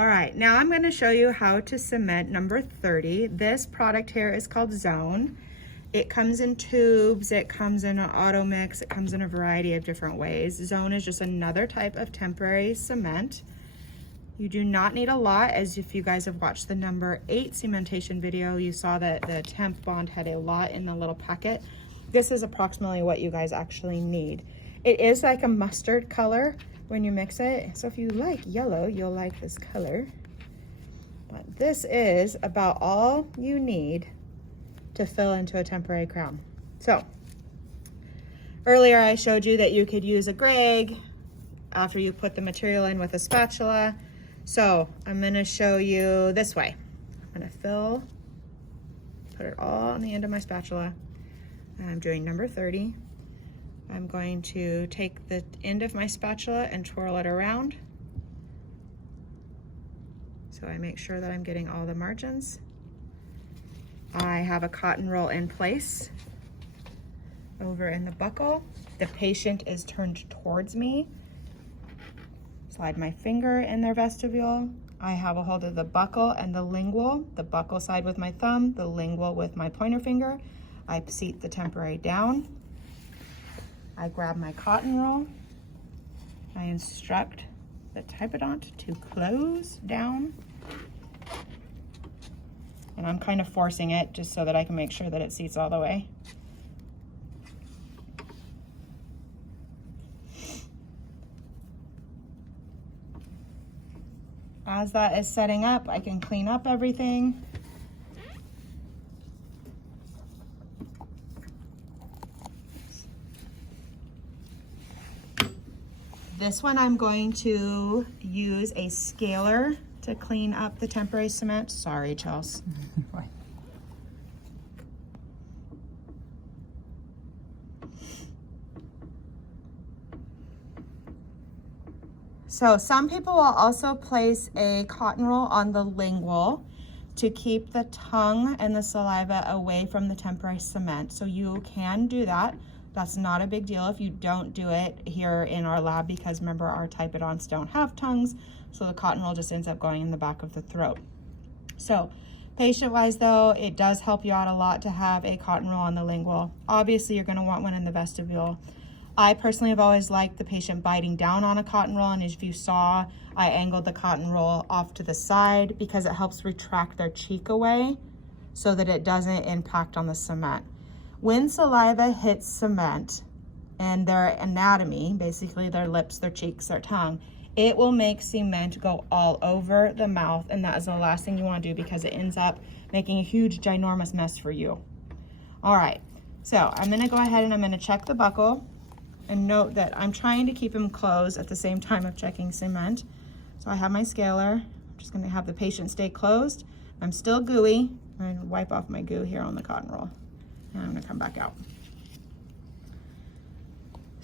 All right, now I'm going to show you how to cement number 30. This product here is called Zone. It comes in tubes, it comes in an auto mix, it comes in a variety of different ways. Zone is just another type of temporary cement. You do not need a lot, as if you guys have watched the number 8 cementation video, you saw that the temp bond had a lot in the little packet. This is approximately what you guys actually need. It is like a mustard color when you mix it. So if you like yellow, you'll like this color. But this is about all you need to fill into a temporary crown. So earlier I showed you that you could use a Greg after you put the material in with a spatula. So I'm gonna show you this way. I'm gonna put it all on the end of my spatula. I'm doing number 30. I'm going to take the end of my spatula and twirl it around. So I make sure that I'm getting all the margins. I have a cotton roll in place over in the buckle. The patient is turned towards me. Slide my finger in their vestibule. I have a hold of the buckle and the lingual, the buckle side with my thumb, the lingual with my pointer finger. I seat the temporary down. I grab my cotton roll. I instruct the typodont to close down. And I'm kind of forcing it just so that I can make sure that it seats all the way. As that is setting up, I can clean up everything. This one I'm going to use a scaler to clean up the temporary cement. Sorry, Chelsea. So some people will also place a cotton roll on the lingual to keep the tongue and the saliva away from the temporary cement. So you can do that. That's not a big deal if you don't do it here in our lab, because remember, our typodonts don't have tongues, so the cotton roll just ends up going in the back of the throat. So patient-wise though, it does help you out a lot to have a cotton roll on the lingual. Obviously, you're gonna want one in the vestibule. I personally have always liked the patient biting down on a cotton roll, and if you saw, I angled the cotton roll off to the side because it helps retract their cheek away so that it doesn't impact on the cement. When saliva hits cement and their anatomy, basically their lips, their cheeks, their tongue, it will make cement go all over the mouth, and that is the last thing you want to do because it ends up making a huge, ginormous mess for you. All right, so I'm going to go ahead and I'm going to check the buckle, and note that I'm trying to keep them closed at the same time of checking cement. So I have my scaler. I'm just going to have the patient stay closed. I'm still gooey. I'm going to wipe off my goo here on the cotton roll. And I'm gonna come back out.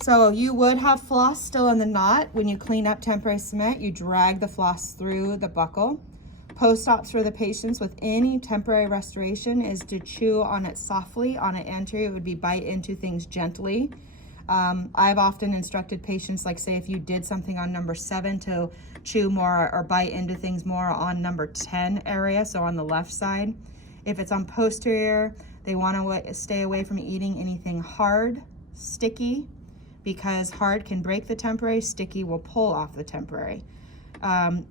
So you would have floss still in the knot. When you clean up temporary cement, you drag the floss through the buckle. Post-ops for the patients with any temporary restoration is to chew on it softly. On an entry, it would be bite into things gently. I've often instructed patients, like say if you did something on number 7, to chew more or bite into things more on number 10 area, so on the left side. If it's on posterior, they want to stay away from eating anything hard, sticky, because hard can break the temporary, sticky will pull off the temporary.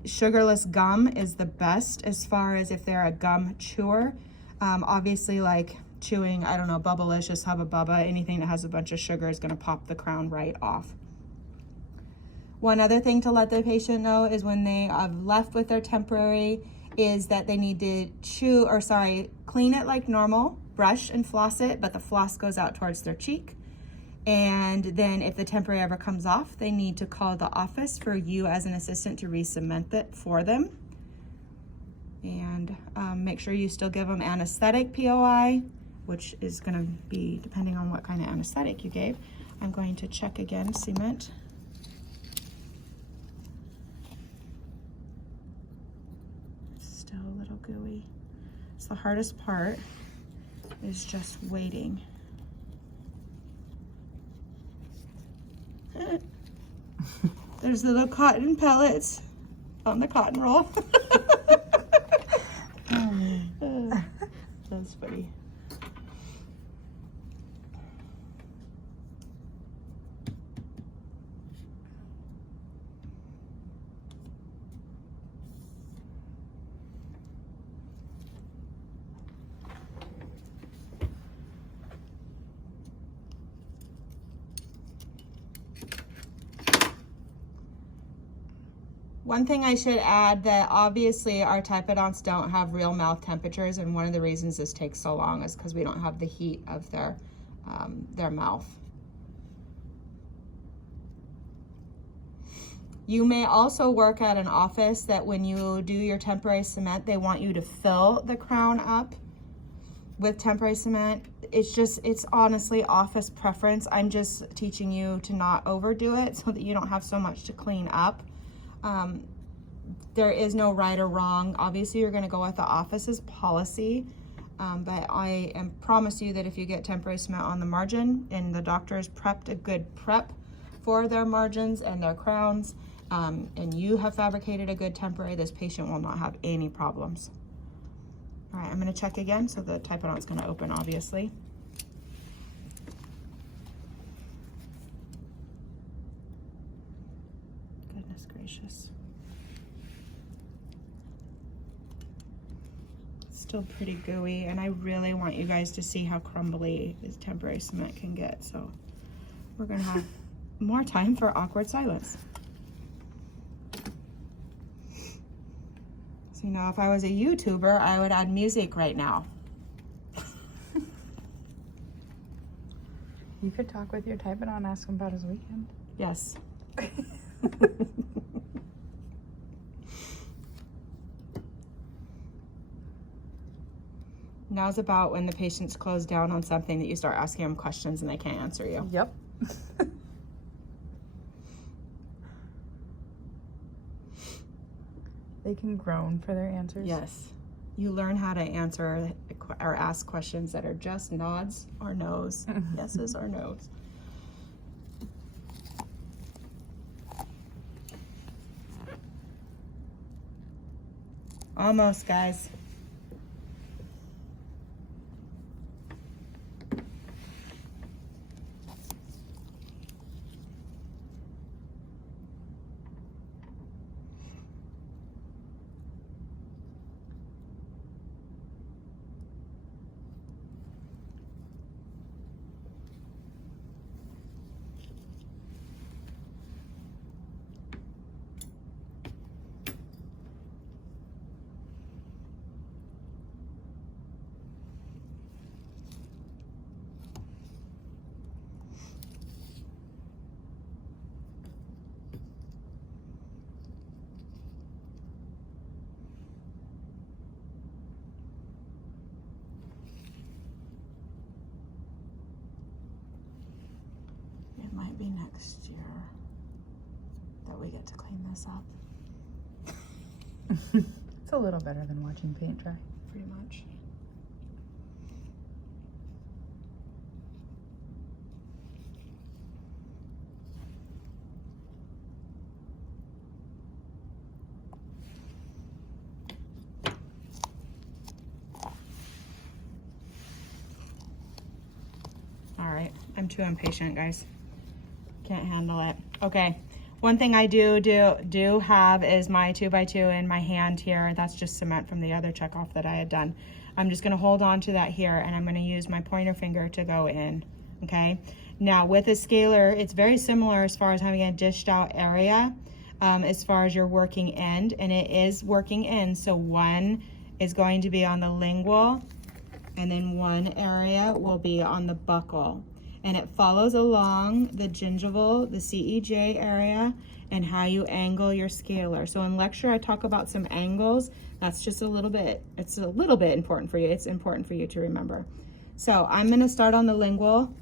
Sugarless gum is the best as far as if they're a gum chewer. Obviously, like chewing, I don't know, Bubblicious, Hubba Bubba, anything that has a bunch of sugar is going to pop the crown right off. One other thing to let the patient know is when they have left with their temporary is that they need to clean it like normal, brush and floss it, but the floss goes out towards their cheek. And then if the temporary ever comes off, they need to call the office for you as an assistant to re-cement it for them. And make sure you still give them anesthetic POI, which is gonna be depending on what kind of anesthetic you gave. I'm going to check again, cement. It's still a little gooey. It's the hardest part, is just waiting. There's little cotton pellets on the cotton roll. That's funny. One thing I should add that obviously our typodonts don't have real mouth temperatures, and one of the reasons this takes so long is because we don't have the heat of their mouth. You may also work at an office that when you do your temporary cement, they want you to fill the crown up with temporary cement. It's honestly office preference. I'm just teaching you to not overdo it so that you don't have so much to clean up. There is no right or wrong. Obviously, you're going to go with the office's policy, but I promise you that if you get temporary cement on the margin and the doctor's prepped a good prep for their margins and their crowns, and you have fabricated a good temporary, this patient will not have any problems. All right, I'm going to check again, so the typodont's going to open, obviously. Goodness gracious. It's still pretty gooey, and I really want you guys to see how crumbly this temporary cement can get, so we're going to have more time for awkward silence. So, you know, if I was a YouTuber, I would add music right now. You could talk with your typodont and ask him about his weekend. Yes. Now's about when the patient's closed down on something that you start asking them questions and they can't answer you. Yep. They can groan for their answers. Yes. You learn how to answer or ask questions that are just nods or no's, yeses or no's. Almost, guys. Might be next year that we get to clean this up. It's a little better than watching paint dry. Pretty much. All right, I'm too impatient, guys. Can't handle it. Okay, one thing I do have is my 2x2 in my hand here. That's just cement from the other checkoff that I had done. I'm just gonna hold on to that here, and I'm gonna use my pointer finger to go in, okay? Now with a scaler, it's very similar as far as having a dished out area as far as your working end, and it is working in. So one is going to be on the lingual, and then one area will be on the buccal. And it follows along the gingival, the CEJ area, and how you angle your scaler. So in lecture, I talk about some angles. That's just a little bit, it's a little bit important for you. It's important for you to remember. So I'm gonna start on the lingual,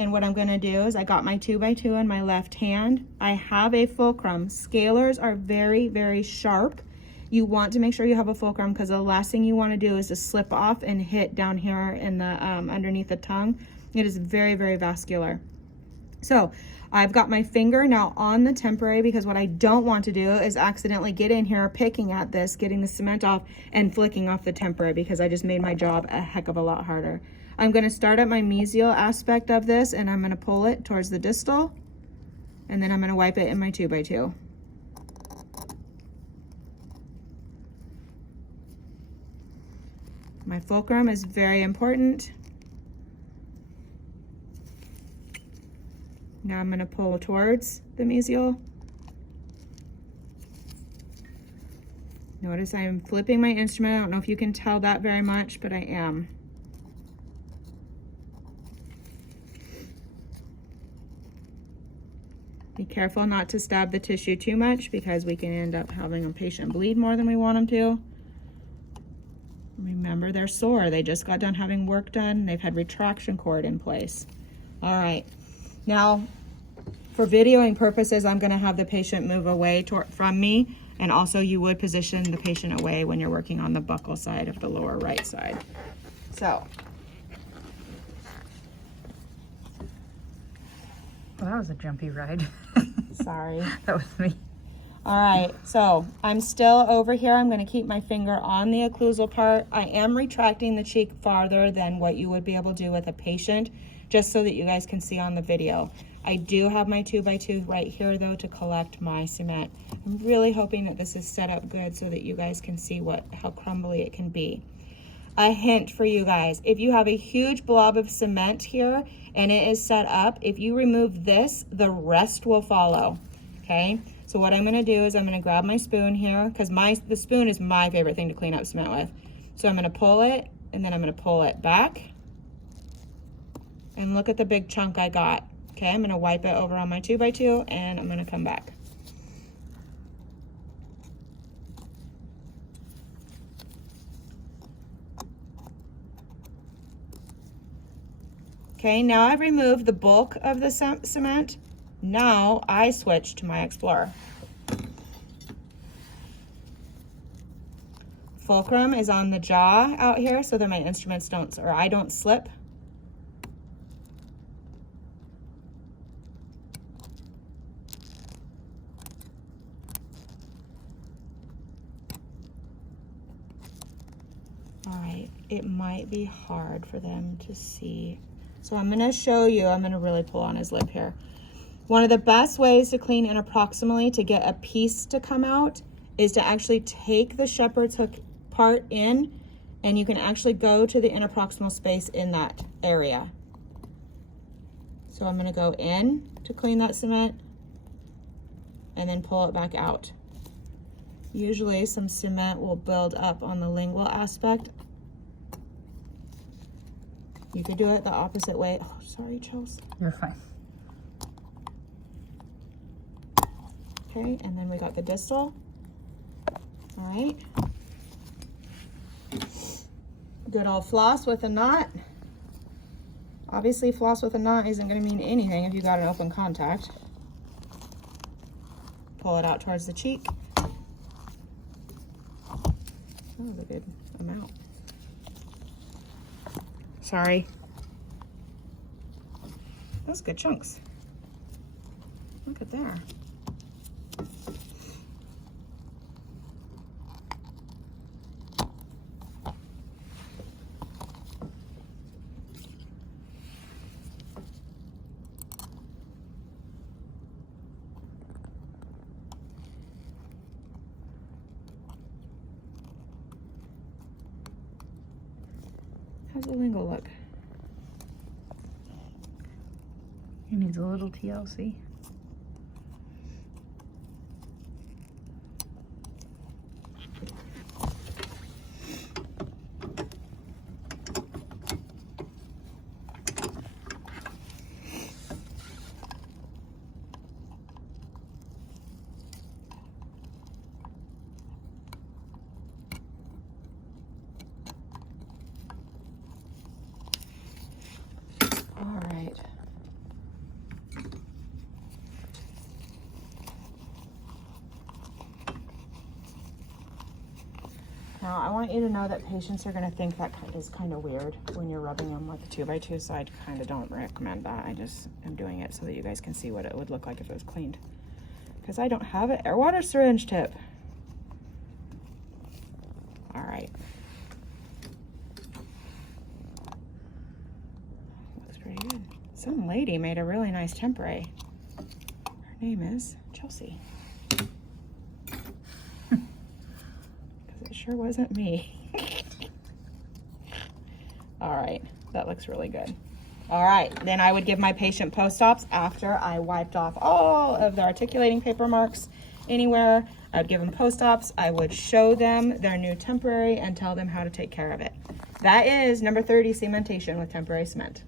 and what I'm gonna do is I got my 2x2 in my left hand. I have a fulcrum. Scalers are very, very sharp. You want to make sure you have a fulcrum, because the last thing you wanna do is to slip off and hit down here in the underneath the tongue. It is very, very vascular. So I've got my finger now on the temporary because what I don't want to do is accidentally get in here picking at this, getting the cement off and flicking off the temporary, because I just made my job a heck of a lot harder. I'm going to start at my mesial aspect of this and I'm going to pull it towards the distal, and then I'm going to wipe it in my 2x2. My fulcrum is very important. Now I'm going to pull towards the mesial. Notice I am flipping my instrument. I don't know if you can tell that very much, but I am. Be careful not to stab the tissue too much, because we can end up having a patient bleed more than we want them to. Remember, they're sore. They just got done having work done. They've had retraction cord in place. All right. Now, for videoing purposes, I'm going to have the patient move away from me, and also you would position the patient away when you're working on the buccal side of the lower right side. So. Well, that was a jumpy ride. Sorry. That was me. All right, so I'm still over here. I'm going to keep my finger on the occlusal part. I am retracting the cheek farther than what you would be able to do with a patient, just so that you guys can see on the video. I do have my 2x2 right here though to collect my cement. I'm really hoping that this is set up good so that you guys can see how crumbly it can be. A hint for you guys, if you have a huge blob of cement here and it is set up, if you remove this, the rest will follow, okay? So what I'm gonna do is I'm gonna grab my spoon here, because the spoon is my favorite thing to clean up cement with. So I'm gonna pull it, and then I'm gonna pull it back. And look at the big chunk I got. Okay, I'm gonna wipe it over on my 2x2, and I'm gonna come back. Okay, now I've removed the bulk of the cement. Now I switch to my Explorer. Fulcrum is on the jaw out here so that my instruments I don't slip. All right, it might be hard for them to see. So I'm gonna show you, I'm gonna really pull on his lip here. One of the best ways to clean interproximally to get a piece to come out is to actually take the shepherd's hook part in, and you can actually go to the interproximal space in that area. So I'm gonna go in to clean that cement and then pull it back out. Usually some cement will build up on the lingual aspect. You could do it the opposite way. Oh, sorry, Chelsea. You're fine. Okay, and then we got the distal. All right. Good old floss with a knot. Obviously, floss with a knot isn't going to mean anything if you got an open contact. Pull it out towards the cheek. That was a good amount. Sorry. Those good chunks. Look at there. How's the lingual look? He needs a little TLC. All right. Now, I want you to know that patients are going to think that is kind of weird when you're rubbing them with a 2x2, so I kind of don't recommend that. I just am doing it so that you guys can see what it would look like if it was cleaned. Because I don't have an air water syringe tip. All right. Looks pretty good. Some lady made a really nice temperature. Her name is Chelsea. It sure wasn't me. All right, that looks really good. All right, then I would give my patient post-ops after I wiped off all of the articulating paper marks anywhere. I would give them post-ops. I would show them their new temporary and tell them how to take care of it. That is number 30, cementation with temporary cement.